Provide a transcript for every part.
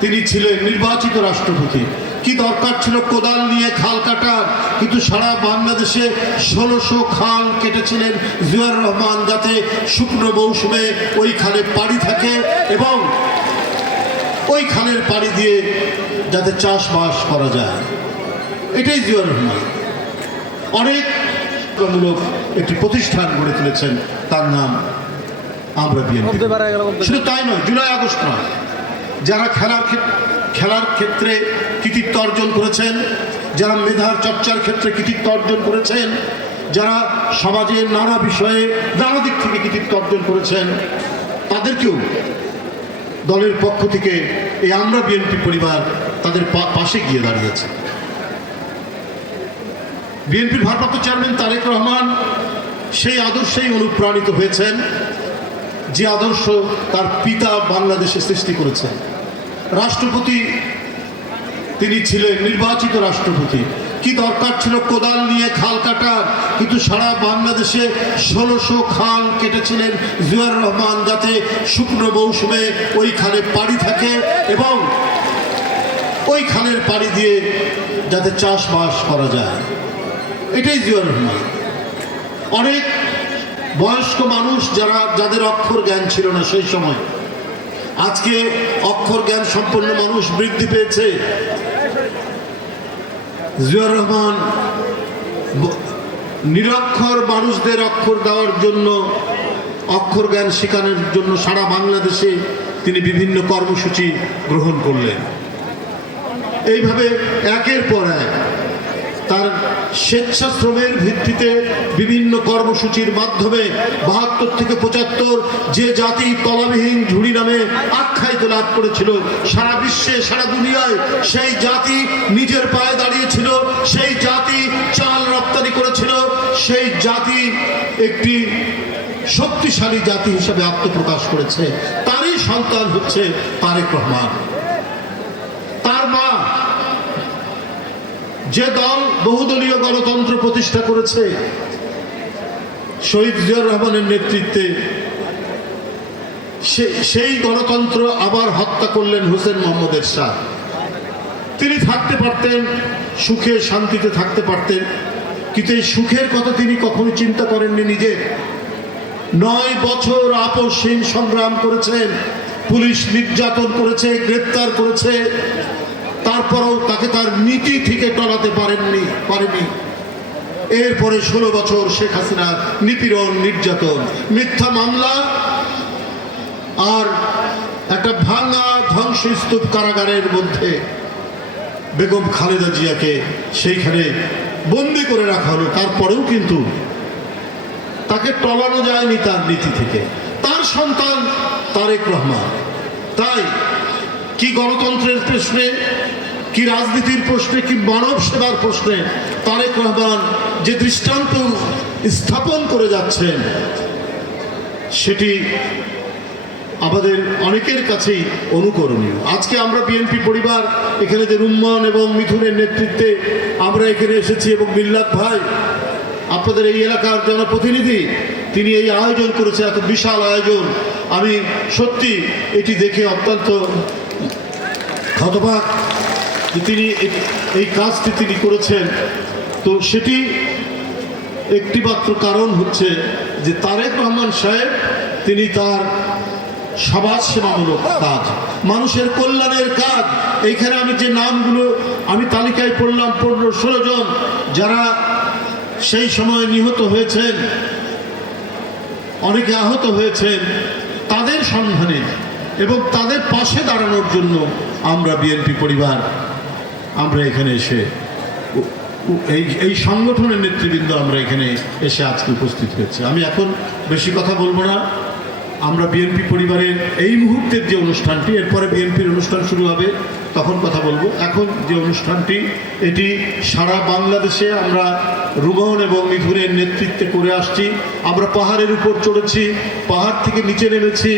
তিনি ছিলেন নির্বাচিত রাষ্ট্রপতি। কি দরকার ছিল কোদাল নিয়ে খাল কাটার, কিন্তু সারা বাংলাদেশে 1600 খাল কেটেছিলেন জিয়াউর রহমান, যাতে শুকনো মৌসুমে ওই খালে পাড়ি থাকে এবং ওই খালের পাড়ি দিয়ে যাতে চাষবাস করা যায়। এটাই জিয়াউর রহমান। অনেক মূলক একটি প্রতিষ্ঠান গড়ে তুলেছেন, তার নাম আমরা বিএনপি। শুধু তাই নয়, জুলাই আগস্ট নয়, যারা খেলার ক্ষেত্রে কৃতিত্ব অর্জন করেছেন, যারা মেধার চর্চার ক্ষেত্রে কৃতিত্ব অর্জন করেছেন, যারা সমাজের নানা বিষয়ে নানা দিক থেকে কৃতিত্ব অর্জন করেছেন, তাদেরকেও দলের পক্ষ থেকে এই আমরা বিএনপি পরিবার তাদের পাশে গিয়ে দাঁড়িয়েছে। বিএনপির ভারপ্রাপ্ত চেয়ারম্যান তারেক রহমান সেই আদর্শেই অনুপ্রাণিত হয়েছেন, যে আদর্শ তার পিতা বাংলাদেশে সৃষ্টি করেছেন। রাষ্ট্রপতি তিনি ছিলেন নির্বাচিত রাষ্ট্রপতি। কি দরকার ছিল কোদাল নিয়ে খাল কাটার, কিন্তু সারা বাংলাদেশে 1600 খাল কেটেছিলেন জিয়াউর রহমান, যাতে শুকনো মৌসুমে ওই খালে পাড়ি থাকে এবং ওই খালের পাড়ি দিয়ে যাতে চাষবাস করা যায়। এটাই জিয়াউর রহমান। অনেক বয়স্ক মানুষ যাদের অক্ষর জ্ঞান ছিল না সেই সময়, আজকে অক্ষর জ্ঞান সম্পন্ন মানুষ বৃদ্ধি পেয়েছে। জিয়াউর রহমান নিরক্ষর মানুষদের অক্ষর দেওয়ার জন্য, অক্ষর জ্ঞান শেখানোর জন্য সারা বাংলাদেশে তিনি বিভিন্ন কর্মসূচি গ্রহণ করলেন। এইভাবে একের পর এক তার স্বেচ্ছাশ্রমের ভিত্তিতে বিভিন্ন কর্মসূচির মাধ্যমে 72 থেকে 75 যে জাতি তলাবিহীন ঝুড়ি নামে আখ্যায়িত লাভ করেছিল, সারা বিশ্বে সারা দুনিয়ায় সেই জাতি নিজের পায়ে দাঁড়িয়েছিল, সেই জাতি চাল রপ্তানি করেছিল, সেই জাতি একটি শক্তিশালী জাতি হিসেবে আত্মপ্রকাশ করেছে। তারই সন্তান হচ্ছে তারেক রহমান। তার মা যে দল বহুদলীয় গণতন্ত্র প্রতিষ্ঠা করেছে, শহীদ জিয়াউর রহমানের নেতৃত্বে, সেই গণতন্ত্র আবার হত্যা করলেন হোসেন মোহাম্মদ এরশাদ। তিনি থাকতে পারতেন, সুখে শান্তিতে থাকতে পারতেন, কিন্তু এই সুখের কথা তিনি কখনো চিন্তা করেননি নিজে। 9 বছর আপসহীন সংগ্রাম করেছেন, পুলিশ নির্যাতন করেছে, গ্রেপ্তার করেছে, তারপরেও তাকে তার নীতি থেকে টলাতে পারেনি। এরপরে 16 বছর শেখ হাসিনা নিপীড়ন, নির্যাতন, মিথ্যা মামলা আর একটা ভাঙা ধ্বংসস্তূপ কারাগারের মধ্যে বেগম খালেদা জিয়াকে সেইখানে বন্দি করে রাখা হলো। তারপরেও কিন্তু তাকে টলানো যায়নি তার নীতি থেকে। তার সন্তান তারেক রহমান। তাই কি গণতন্ত্রের প্রশ্নে, কি রাজনীতির প্রশ্নে, কি মানব সেবার প্রশ্নে তারেক রহমান যে দৃষ্টান্ত স্থাপন করে যাচ্ছেন, সেটি আমাদের অনেকের কাছেই অনুকরণীয়। আজকে আমরা বিএনপি পরিবার এখানে যে রুম্মান এবং মিথুনের নেতৃত্বে আমরা এখানে এসেছি, এবং মিল্লাত ভাই আপনাদের এই এলাকার জনপ্রতিনিধি, তিনি এই আয়োজন করেছে, এত বিশাল আয়োজন। আমি সত্যি এটি দেখে অত্যন্ত হতবাক যে তিনি এই কাজটি তিনি করেছেন। তো সেটি একটিমাত্র কারণ হচ্ছে যে তারেক রহমান সাহেব তিনি তার সমাজ সেবামূলক কাজ, মানুষের কল্যাণের কাজ, এইখানে আমি যে নামগুলো আমি তালিকায় পড়লাম 15-16 জন যারা সেই সময় নিহত হয়েছেন, অনেকে আহত হয়েছেন, তাদের সন্ধানে এবং তাদের পাশে দাঁড়ানোর জন্য আমরা বিএনপি পরিবার আমরা এখানে এসে এই সংগঠনের নেতৃবৃন্দ আমরা এখানে এসে আজকে উপস্থিত হয়েছে। আমি এখন বেশি কথা বলবো না। আমরা বিএনপি পরিবারের এই মুহূর্তের যে অনুষ্ঠানটি, এরপরে বিএনপির অনুষ্ঠান শুরু হবে, তখন কথা বলবো। এখন যে অনুষ্ঠানটি, এটি সারা বাংলাদেশে আমরা রুমন এবং মিথুনের নেতৃত্বে করে আসছি। আমরা পাহাড়ের উপর চড়েছি, পাহাড় থেকে নিচে নেমেছি,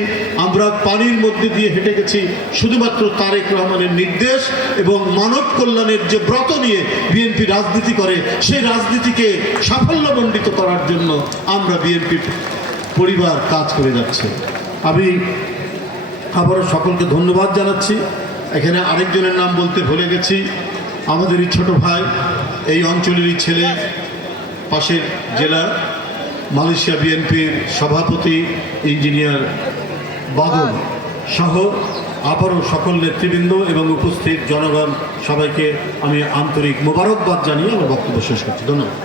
আমরা পানির মধ্যে দিয়ে হেঁটে গেছি, শুধুমাত্র তারেক রহমানের নির্দেশ এবং মানব কল্যাণের যে ব্রত নিয়ে বিএনপি রাজনীতি করে, সেই রাজনীতিকে সাফল্যমণ্ডিত করার জন্য আমরা বিএনপি পরিবার কাজ করে যাচ্ছে। আমি আবারও সকলকে ধন্যবাদ জানাচ্ছি। এখানে আরেকজনের নাম বলতে ভুলে গেছি, আমাদেরই ছোট ভাই, এই অঞ্চলেরই ছেলে, পাশের জেলা মালয়েশিয়া বিএনপির সভাপতি ইঞ্জিনিয়ার বাদল সহ আবারও সকল নেতৃবৃন্দ এবং উপস্থিত জনগণ সবাইকে আমি আন্তরিক মোবারকবাদ জানিয়ে আমার বক্তব্য শেষ করছি। ধন্যবাদ।